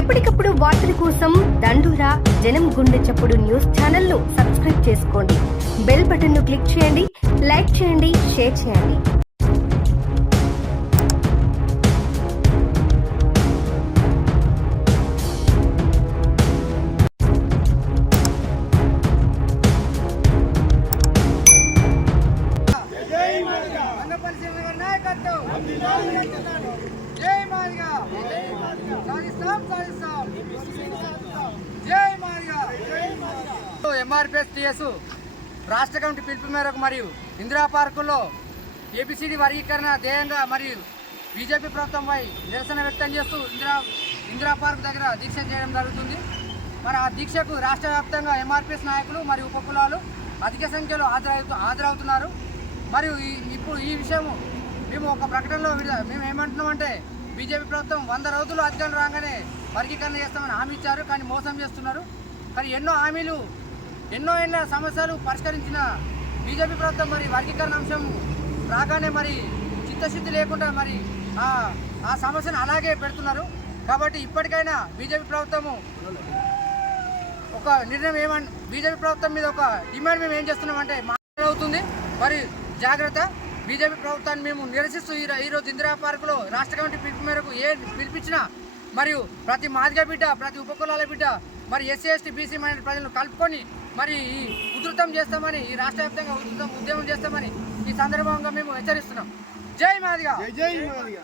ఎప్పటికప్పుడు వార్తల కోసం దండూరా జనం గుండె చప్పుడు న్యూస్ ఛానల్ ను సబ్స్క్రైబ్ చేసుకోండి. బెల్ బటన్ ను క్లిక్ చేయండి, లైక్ చేయండి, షేర్ చేయండి. ఎంఆర్పిఎస్ టీఎస్ రాష్ట్ర కమిటీ పిలుపు మేరకు మరియు ఇందిరా పార్కుల్లో ఏబిసిడి వర్గీకరణ ధ్యేయంగా మరియు బీజేపీ ప్రభుత్వంపై నిరసన వ్యక్తం చేస్తూ ఇందిరా పార్క్ దగ్గర దీక్ష చేయడం జరుగుతుంది. మరి ఆ దీక్షకు రాష్ట్ర వ్యాప్తంగా ఎంఆర్పిఎస్ నాయకులు మరియు ఉపకులాలు అధిక సంఖ్యలో హాజరవుతున్నారు. మరియు ఇప్పుడు ఈ విషయం మేము ఒక ప్రకటనలో మేము ఏమంటున్నామంటే, బీజేపీ ప్రభుత్వం 100 రోజులు అధికారులు రాగానే వర్గీకరణ చేస్తామని హామీ ఇచ్చారు, కానీ మోసం చేస్తున్నారు. కానీ ఎన్నో హామీలు ఎన్నో సమస్యలు పరిష్కరించిన బీజేపీ ప్రభుత్వం మరి వర్గీకరణ అంశం రాగానే మరి చిత్తశుద్ధి లేకుండా మరి ఆ సమస్యను అలాగే పెడుతున్నారు. కాబట్టి ఇప్పటికైనా బీజేపీ ప్రభుత్వము ఒక నిర్ణయం బీజేపీ ప్రభుత్వం మీద ఒక డిమాండ్ మేము ఏం చేస్తున్నామంటే అవుతుంది. మరి జాగ్రత్త, బీజేపీ ప్రభుత్వాన్ని మేము నిరసిస్తూ ఈరోజు ఇందిరా పార్కులో రాష్ట్ర కమిటీ పిలుపు మేరకు పిలిపించినా మరియు ప్రతి మాదిగ బిడ్డ, ప్రతి ఉపకులాల బిడ్డ, మరి ఎస్సీ ఎస్టీ బీసీ మైనారిటీ ప్రజలను కలుపుకొని మరి ఉధృతం చేస్తామని, ఈ రాష్ట్ర వ్యాప్తంగా ఉధృతం ఉద్యమం చేస్తామని ఈ సందర్భంగా మేము హెచ్చరిస్తున్నాం. జై మాదిగ.